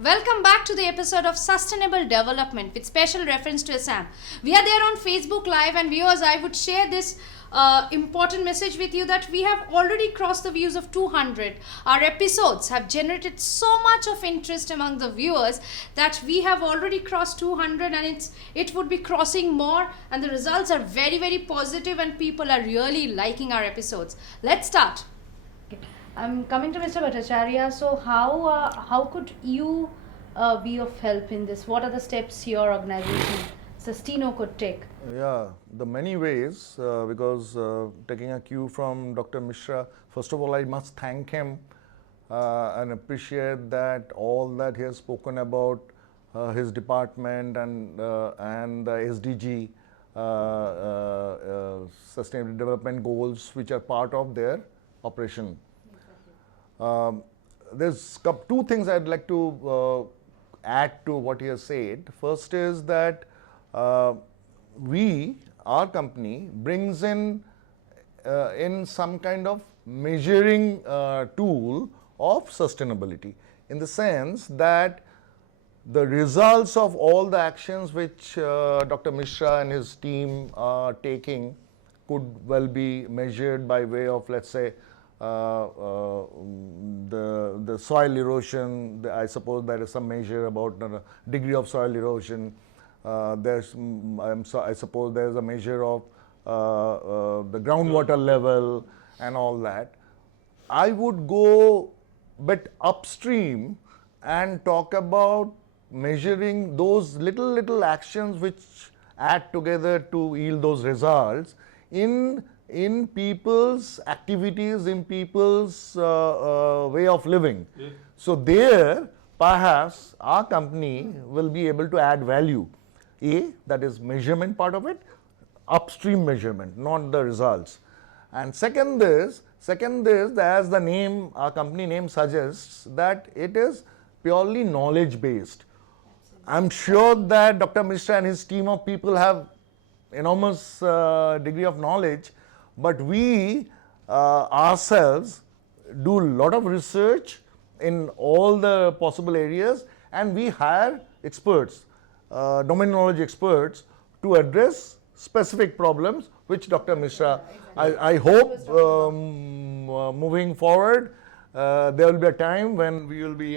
Welcome back to the episode of Sustainable Development with special reference to Assam. We are there on Facebook Live, and viewers, I would share this important message with you that we have already crossed the views of 200. Our episodes have generated so much of interest among the viewers that we have already crossed 200, and it would be crossing more, and the results are very positive, and people are really liking our episodes. Let's start. I'm coming to Mr. Bhattacharya. So, how could you be of help in this? What are the steps your organization, Sustino, could take? Yeah, the many ways, because taking a cue from Dr. Mishra, first of all, I must thank him and appreciate that all that he has spoken about his department and the SDG, Sustainable Development Goals, which are part of their operation. There's two things I'd like to add to what he has said. First is that our company brings in some kind of measuring tool of sustainability, in the sense that the results of all the actions which Dr. Mishra and his team are taking could well be measured by way of, let's say, the soil erosion. I suppose there is some measure about the degree of soil erosion. I suppose there is a measure of the groundwater level and all that. I would go bit upstream and talk about measuring those little actions which add together to yield those results in people's activities, in people's way of living. Yeah. So there, perhaps our company will be able to add value. That is measurement part of it, upstream measurement, not the results. And second is, as the name, our company name suggests, that it is purely knowledge based. I'm sure that Dr. Mishra and his team of people have enormous degree of knowledge, but we ourselves do a lot of research in all the possible areas, and we hire experts, domain knowledge experts, to address specific problems which Dr. Mishra, I hope moving forward, there will be a time when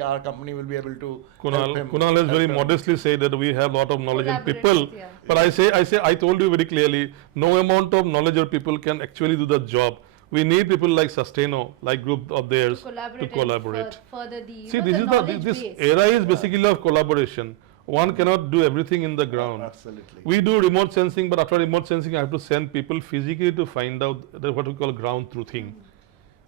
our company will be able to. Kunal has very modestly said that we have a lot of knowledge and people. Yeah. But I told you very clearly, no amount of knowledge or people can actually do the job. We need people like Sustino, like group of theirs, to collaborate. Further See, this era is basically of collaboration. One cannot do everything in the ground. Absolutely. We do remote sensing, but after remote sensing, I have to send people physically to find out what we call ground truthing.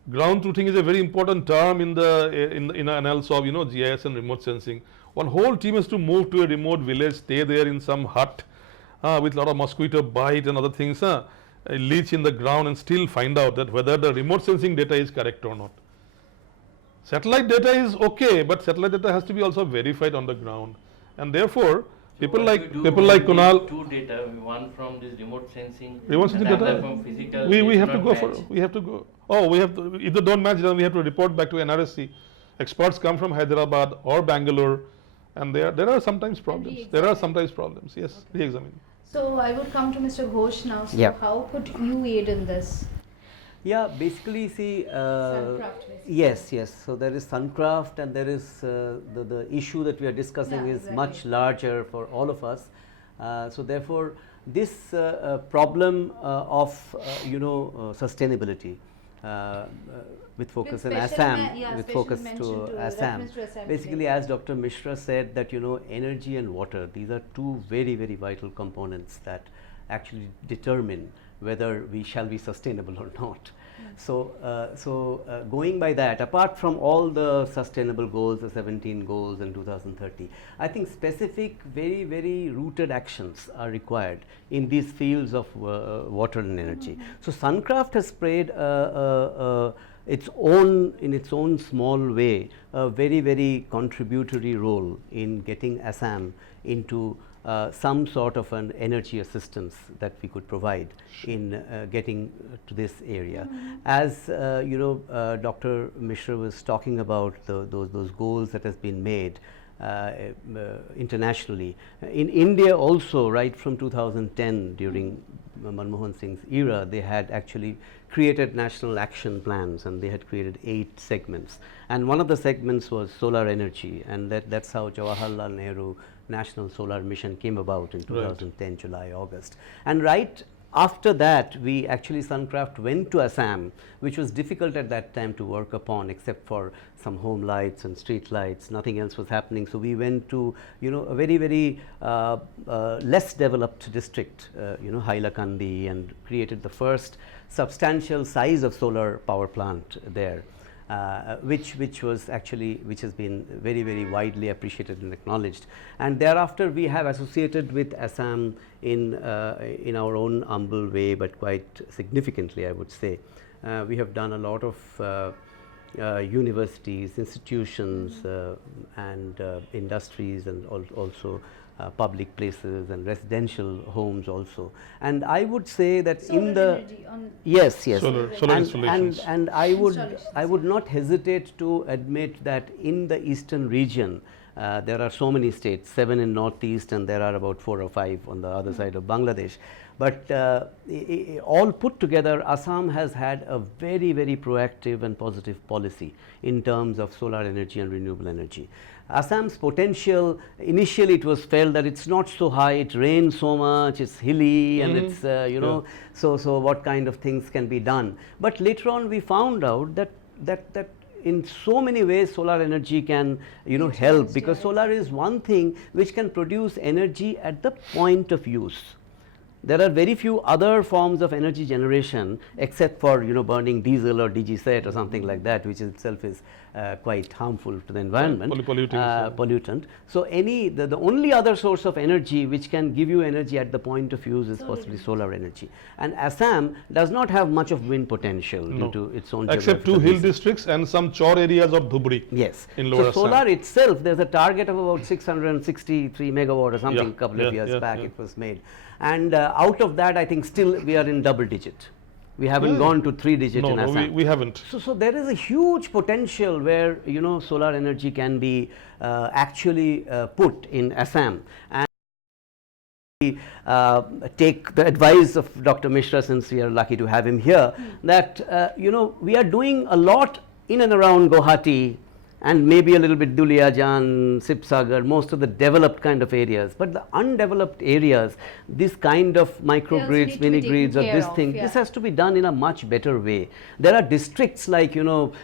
Ground truthing is a very important term in analysis of GIS and remote sensing. One whole team has to move to a remote village, stay there in some hut with a lot of mosquito bite and other things, leach in the ground, and still find out that whether the remote sensing data is correct or not. Satellite data is okay, but satellite data has to be also verified on the ground, and therefore people like Kunal. Two data, one from this remote sensing data from physical. We have to go. If they don't match, then we have to report back to NRSC. Experts come from Hyderabad or Bangalore, and there are sometimes problems. Yes, okay. Re-examine. So I would come to Mr. Ghosh now. So yeah. How could you aid in this? Yeah, basically, see, Suncraft, yes. So there is Suncraft, and there is the issue that we are discussing is exactly much larger for all of us. So therefore, this problem of sustainability with focus in Assam, with focus to Assam. Basically, as Dr. Mishra said, that energy and water, these are two very vital components that actually determine whether we shall be sustainable or not. So going by that, apart from all the sustainable goals, the 17 goals in 2030, I think specific, very rooted actions are required in these fields of water and energy. So Suncraft has played in its own small way, a very contributory role in getting Assam into some sort of an energy assistance that we could provide in getting to this area. As Dr. Mishra was talking about those goals that has been made, internationally. In India also, right from 2010, during Manmohan Singh's era, they had actually created national action plans, and they had created 8 segments. And one of the segments was solar energy, and that's how Jawaharlal Nehru National Solar Mission came about in 2010, July, August. And right after that, we actually, Suncraft went to Assam, which was difficult at that time to work upon, except for some home lights and street lights. Nothing else was happening. So we went to, a very, very less developed district, Hailakandi, and created the first substantial size of solar power plant there. Which has been very, very widely appreciated and acknowledged. And thereafter we have associated with Assam in our own humble way, but quite significantly, I would say. We have done a lot of universities, institutions, and industries, and also public places and residential homes also. And I would say that Solar yes, solar installations. And I would not hesitate to admit that in the eastern region, there are so many states, 7 in northeast, and there are about 4 or 5 on the other side of Bangladesh. But all put together, Assam has had a very, very proactive and positive policy in terms of solar energy and renewable energy. Assam's potential, initially it was felt that it's not so high, it rains so much, it's hilly, and it's, so what kind of things can be done. But later on we found out that in so many ways solar energy can, help, because solar is one thing which can produce energy at the point of use. There are very few other forms of energy generation, except for burning diesel or DG set or something like that, which itself is quite harmful to the environment, pollutant. So the only other source of energy which can give you energy at the point of use is possibly solar energy. And Assam does not have much of wind potential due to its own except 2 hill districts and some chor areas of Dhubri. Yes. In lower Assam. Solar itself, there's a target of about 663 megawatt or something. A couple of years back it was made. And out of that, I think still we are in double digit. We haven't gone to 3 digit in Assam. No, we haven't. So there is a huge potential where solar energy can be actually put in Assam. And take the advice of Dr. Mishra, since we are lucky to have him here, that we are doing a lot in and around Guwahati, and maybe a little bit Duliajan, Sibsagar, most of the developed kind of areas. But the undeveloped areas, this kind of microgrids, mini grids, or this thing, this has to be done in a much better way. There are districts like, Dhubri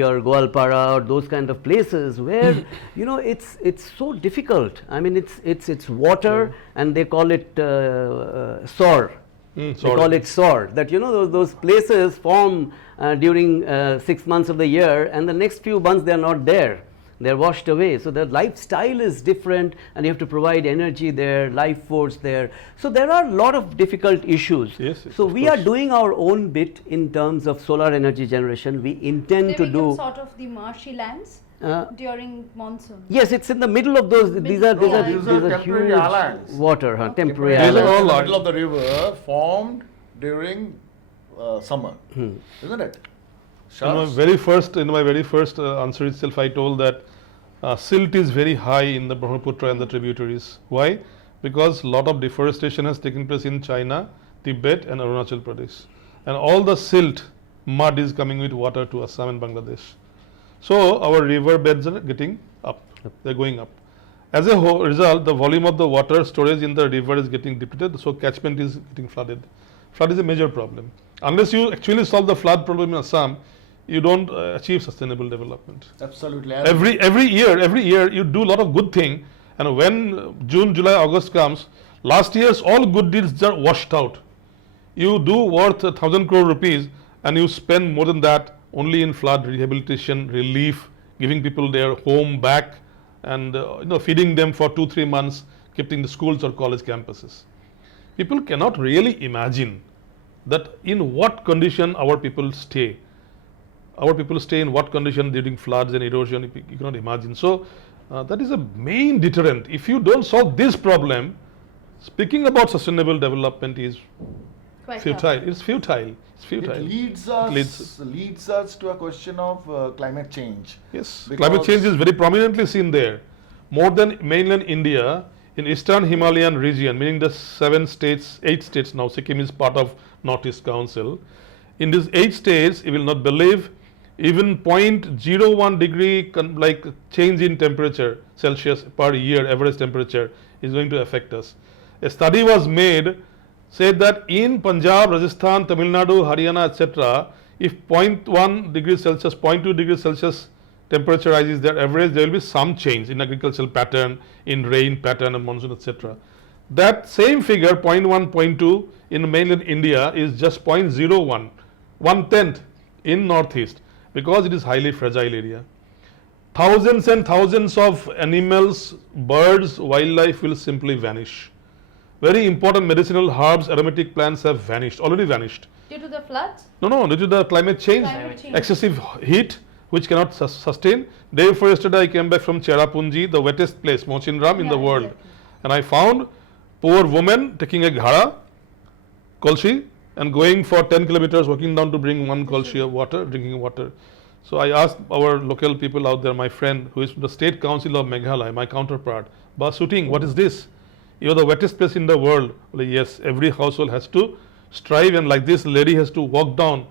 or Goalpara, or those kind of places where, it's so difficult. I mean, it's water, and they call it SOR. They call it SOR, that those places form during 6 months of the year, and the next few months they are not there, they're washed away. So the lifestyle is different, and you have to provide energy there, life force there. So there are a lot of difficult issues. Yes, so we are doing our own bit in terms of solar energy generation. We intend to do sort of the marshy lands during monsoon. Yes, it's in the middle of those. These are temporary huge islands. water, Temporary temporary islands in the islands. middle of the river formed during summer, isn't it? In my very first answer itself, I told that silt is very high in the Brahmaputra and the tributaries. Why? Because a lot of deforestation has taken place in China, Tibet, and Arunachal Pradesh, and all the silt mud is coming with water to Assam and Bangladesh. So our river beds are getting up, they're going up. As a whole result, the volume of the water storage in the river is getting depleted, so catchment is getting flooded. Flood is a major problem. Unless you actually solve the flood problem in Assam, you don't achieve sustainable development. Absolutely. Every year you do a lot of good thing, and when June, July, August comes, last year's all good deeds are washed out. You do worth 1,000 crore rupees, and you spend more than that only in flood rehabilitation, relief, giving people their home back, and feeding them for 2-3 months, keeping the schools or college campuses. People cannot really imagine that in what condition our people stay. Our people stay in what condition during floods and erosion, you cannot imagine. So that is a main deterrent. If you don't solve this problem, speaking about sustainable development is quite futile. tough. It's futile. It's futile. It leads us to a question of climate change. Yes, Because- climate change is very prominently seen there. More than mainland India, in eastern Himalayan region, meaning the 8 states now, Sikkim is part of Northeast Council. In these 8 states, you will not believe, even 0.01 degree change in temperature Celsius per year, average temperature, is going to affect us. A study was made, said that in Punjab, Rajasthan, Tamil Nadu, Haryana, etc., if 0.1 degrees Celsius, 0.2 degrees Celsius temperature rises their average, there will be some change in agricultural pattern, in rain pattern and monsoon, etc. That same figure, 0.1, 0.2 in mainland India is just 0.01, 1/10 in northeast, because it is highly fragile area. Thousands and thousands of animals, birds, wildlife will simply vanish. Very important medicinal herbs, aromatic plants have vanished, already vanished. Due to the floods? No, due to the climate change, Climate change. excessive heat, which cannot sustain. Day before yesterday, I came back from Cherrapunji, the wettest place, Mochinram, in the Yeah, world. exactly. And I found poor woman taking a ghara, kolshi, and going for 10 kilometers, walking down to bring one kolshi of water, drinking water. So I asked our local people out there, my friend, who is from the State Council of Meghalaya, my counterpart, Basuting, what is this? You are the wettest place in the world. Well, yes, every household has to strive, and like this lady has to walk down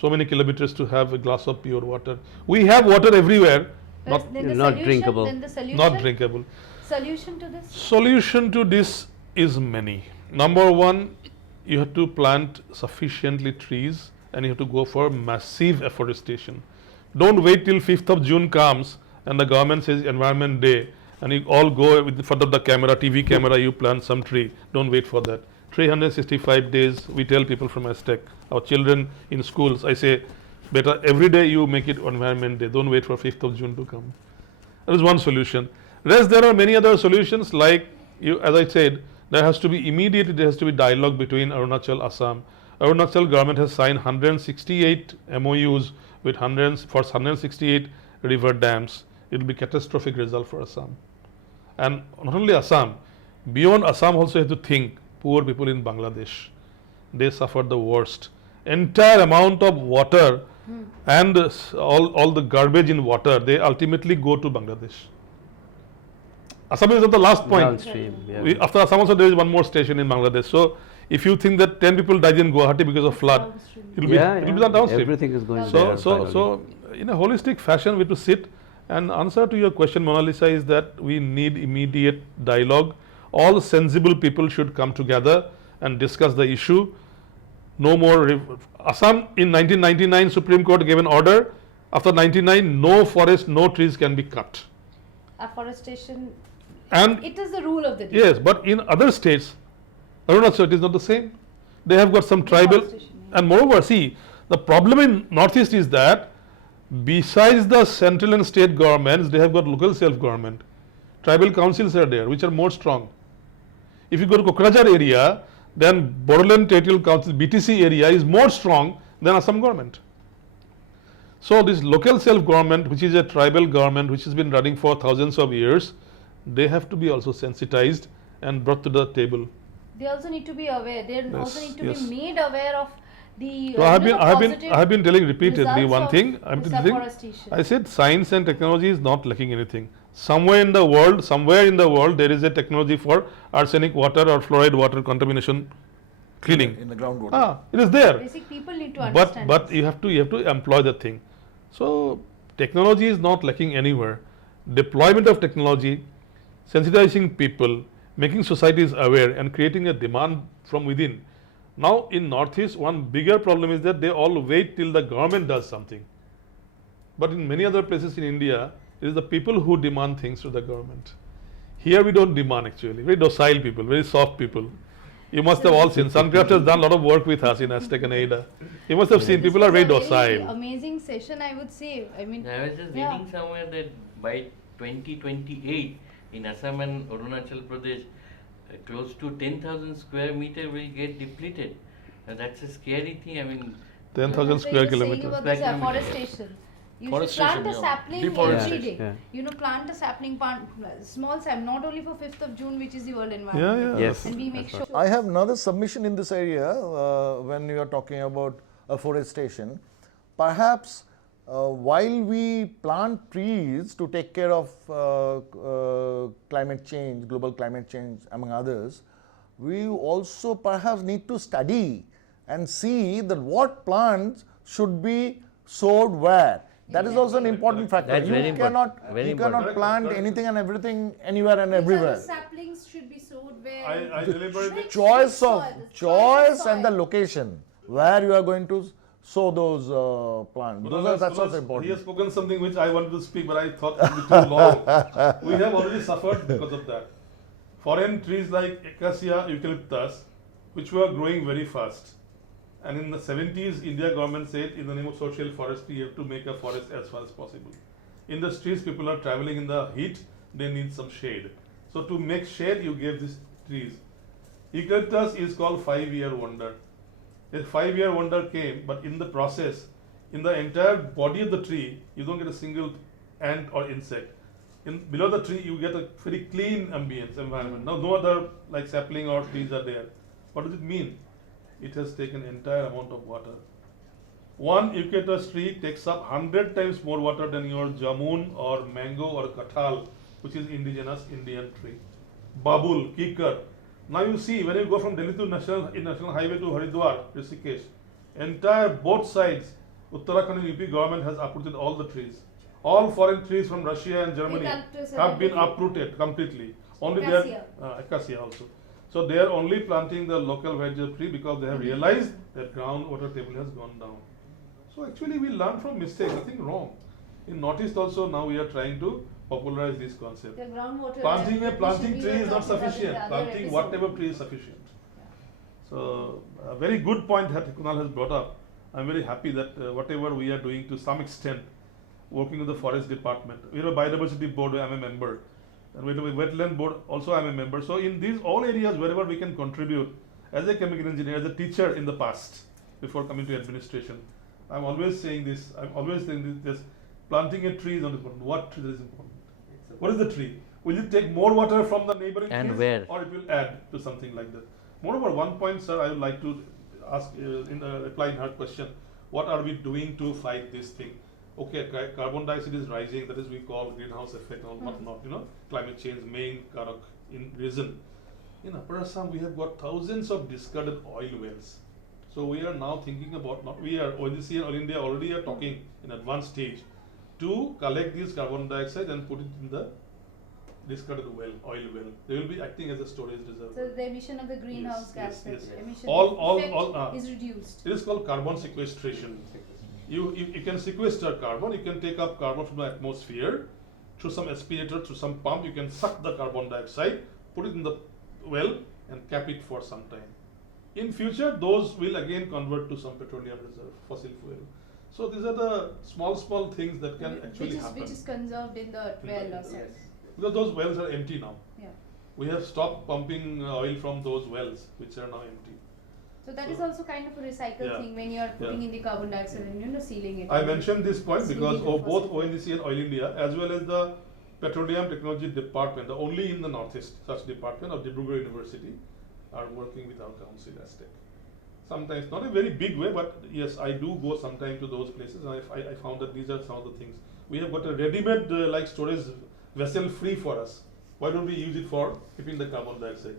so many kilometers to have a glass of pure water. We have water everywhere, not, Then the not solution- drinkable. Then the solution, not drinkable. Solution to this? Solution to this is many. Number one, you have to plant sufficiently trees, and you have to go for massive afforestation. Don't wait till 5th of June comes and the government says Environment Day and you all go with in front of the camera, TV camera, you plant some tree. Don't wait for that. 365 days, we tell people from Aztec, our children in schools, I say, better every day you make it Environment Day. Don't wait for 5th of June to come. That is one solution. Rest, there are many other solutions, like you, as I said, there has to be dialogue between Arunachal, Assam. Arunachal government has signed 168 MOUs with 168 river dams. It will be catastrophic result for Assam. And not only Assam, beyond Assam also you have to think, poor people in Bangladesh, they suffered the worst. Entire amount of water and all the garbage in water, they ultimately go to Bangladesh. Assam is at the last point. Downstream, yeah. After Assam also there is one more station in Bangladesh. So if you think that 10 people died in Guwahati because of flood, it will be the downstream. Everything is going there. So in a holistic fashion, we have to sit and answer to your question, Mona Lisa, is that we need immediate dialogue. All sensible people should come together and discuss the issue. No more. Assam in 1999, Supreme Court gave an order. After 99, no forest, no trees can be cut. Afforestation, And it is the rule of the day. yes, but in other states, Arunachal, it is not the same. They have got some tribal, Deforestation, yeah. and moreover, see, the problem in Northeast is that besides the central and state governments, they have got local self-government. Tribal councils are there, which are more strong. If you go to Kokrajhar area, then Bodoland Territorial Council, BTC area, is more strong than Assam government. So this local self-government, which is a tribal government, which has been running for thousands of years, they have to be also sensitized and brought to the table. They also need to be aware. They also Yes, need to yes. be made aware of the. So I have you know, been, positive I have been telling repeatedly results one of thing. I have been telling. afforestation. I said science and technology is not lacking anything. Somewhere in the world, there is a technology for arsenic water or fluoride water contamination cleaning. in the groundwater. It is there. Basic people need to understand. But this. you have to employ the thing. So technology is not lacking anywhere. Deployment of technology, sensitizing people, making societies aware, and creating a demand from within. Now in Northeast, one bigger problem is that they all wait till the government does something. But in many other places in India, it is the people who demand things to the government. Here we don't demand actually. Very docile people, very soft people. You must have all seen. Suncraft has done a lot of work with us in Aztec and Ada. You must have seen people are very This was a docile. amazing session, I would say. I mean, I was just yeah. reading somewhere that by 2028 in Assam and Arunachal Pradesh, close to 10,000 square meter will get depleted. That's a scary thing. I mean, 10,000 that's why square you're saying kilometers. about this Square kilometers. afforestation. You should Forestation, plant a yeah. sapling every Deforestation. day. Yeah. You know, plant a sapling, small sap, not only for 5th of June, which is the World Environment Yeah, Day. yeah. Yes. And we make sure. I have another submission in this area when you are talking about afforestation. Perhaps while we plant trees to take care of climate change, global climate change, among others, we also perhaps need to study and see that what plants should be sowed where. That is also an important factor. That's very important. Very you cannot important. plant Correct. anything and everything anywhere and Which other everywhere. saplings should be sowed where? I deliberately Choice of choice soil. and the location where you are going to sow those plants. That's also He has important. spoken something which I wanted to speak, but I thought it would be too long. We have already suffered because of that. Foreign trees like acacia, eucalyptus, which were growing very fast. And in the 70s, India government said, in the name of social forestry, you have to make a forest as far as possible. In the streets, people are traveling in the heat, they need some shade. So to make shade, you gave these trees. Eucalyptus is called 5-year wonder. A 5-year wonder came, but in the process, in the entire body of the tree, you don't get a single ant or insect. Below the tree, you get a very clean ambience, environment. Now, no other like sapling or trees are there. What does it mean? It has taken entire amount of water. One eucalyptus tree takes up 100 times more water than your jamun or mango or kathal, which is indigenous Indian tree. Babul, kikar. Now you see, when you go from Delhi to National Highway to Haridwar, Rishikesh, entire both sides, Uttarakhand and UP government has uprooted all the trees. All foreign trees from Russia and Germany Eucalyptus have been everything. uprooted completely. Only Acacia. acacia also. So they are only planting the local varieties of tree because they have realized that groundwater table has gone down. So actually we learn from mistakes, nothing wrong. In Northeast also now we are trying to popularize this concept. The groundwater. Planting level, planting we tree were is not talking about in the sufficient. other Planting episode. whatever tree is sufficient. So a very good point that Kunal has brought up. I'm very happy that whatever we are doing to some extent, working with the forest department. We have a biodiversity board where I'm a member. And we have a wetland board also I'm a member. So in these all areas wherever we can contribute as a chemical engineer, as a teacher in the past, before coming to administration, I'm always saying this, planting a tree is not important. What tree is important? What is the tree? Will it take more water from the neighboring And trees? where? Or it will add to something like that? Moreover, one point, sir, I would like to ask reply in her question. What are we doing to fight this thing? Okay, carbon dioxide is rising, that is we call greenhouse effect or whatnot, climate change main karak in reason. In Upper Assam, we have got thousands of discarded oil wells. So we are now thinking about, ONGC and All India already are talking in advanced stage to collect this carbon dioxide and put it in the discarded oil well. They will be acting as a storage reserve. So the emission of the greenhouse Yes, gas yes. emission All- effect is reduced. It is called carbon sequestration. You can sequester carbon, you can take up carbon from the atmosphere through some aspirator, through some pump, you can suck the carbon dioxide, put it in the well and cap it for some time. In future, those will again convert to some petroleum reserve, fossil fuel. So these are the small things that can actually happen. Which is conserved in the well or something. Because those wells are empty now. Yeah. We have stopped pumping oil from those wells, which are now empty. So that is also kind of a recycle Yeah. thing when you are putting in the carbon dioxide and sealing it. I mentioned this point It's because really of both possible. ONGC and Oil India, as well as the Petroleum Technology Department, the only in the Northeast such department of Dibrugarh University, are working with our council Aztec. Sometimes not a very big way, but yes, I do go sometime to those places, and I found that these are some of the things. We have got a ready-made like storage vessel free for us. Why don't we use it for keeping the carbon dioxide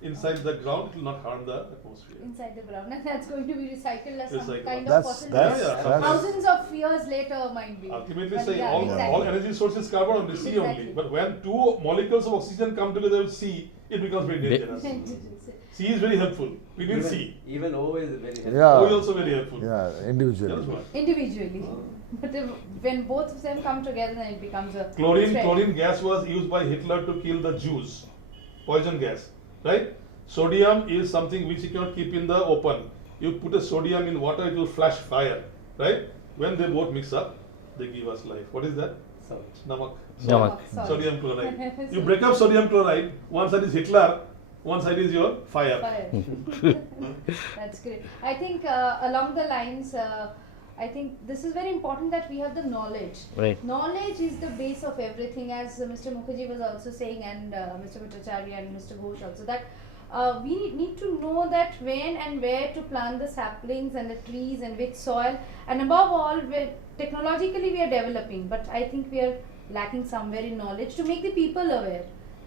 inside the ground? It will not harm the atmosphere. Inside the ground, and that's going to be recycled as some Recycled. kind of That's fossil that's, Yeah, yeah. that's thousands of years later might be. Ultimately, But say yeah, all exactly. energy sources carbon on the sea Exactly. only. But when two molecules of oxygen come together with sea, it becomes very dangerous. Sea is very helpful. We need sea. Even O is very helpful. yeah, Oil also very helpful. yeah, That's individually. one. Individually. But when both of them come together, then it becomes a threat. Chlorine gas was used by Hitler to kill the Jews. Poison gas, right? Sodium is something which you cannot keep in the open. You put a sodium in water, it will flash fire, right? When they both mix up, they give us life. What is that? Salt. Namak. Namak. Salt. Sodium chloride. You break up sodium chloride, one side is Hitler, one side is your fire. Fire. That's great. I think along the lines, I think this is very important that we have the knowledge. Right. Knowledge is the base of everything, as Mr. Mukherjee was also saying, and Mr. Bhattacharya and Mr. Ghosh also, that we need to know that when and where to plant the saplings and the trees and which soil, and above all, technologically we are developing, but I think we are lacking somewhere in knowledge to make the people aware.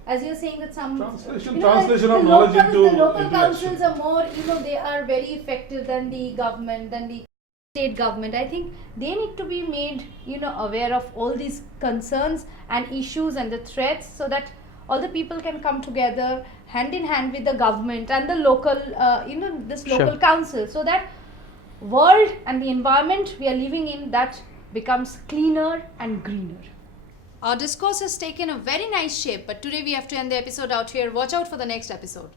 As you're saying that some Translation the of knowledge local, into the local action. councils are more, they are very effective than the government, than the state government. I think they need to be made, aware of all these concerns and issues and the threats, so that all the people can come together hand in hand with the government and the local, this local Sure. council, so that world and the environment we are living in, that becomes cleaner and greener. Our discourse has taken a very nice shape, but today we have to end the episode out here. Watch out for the next episode.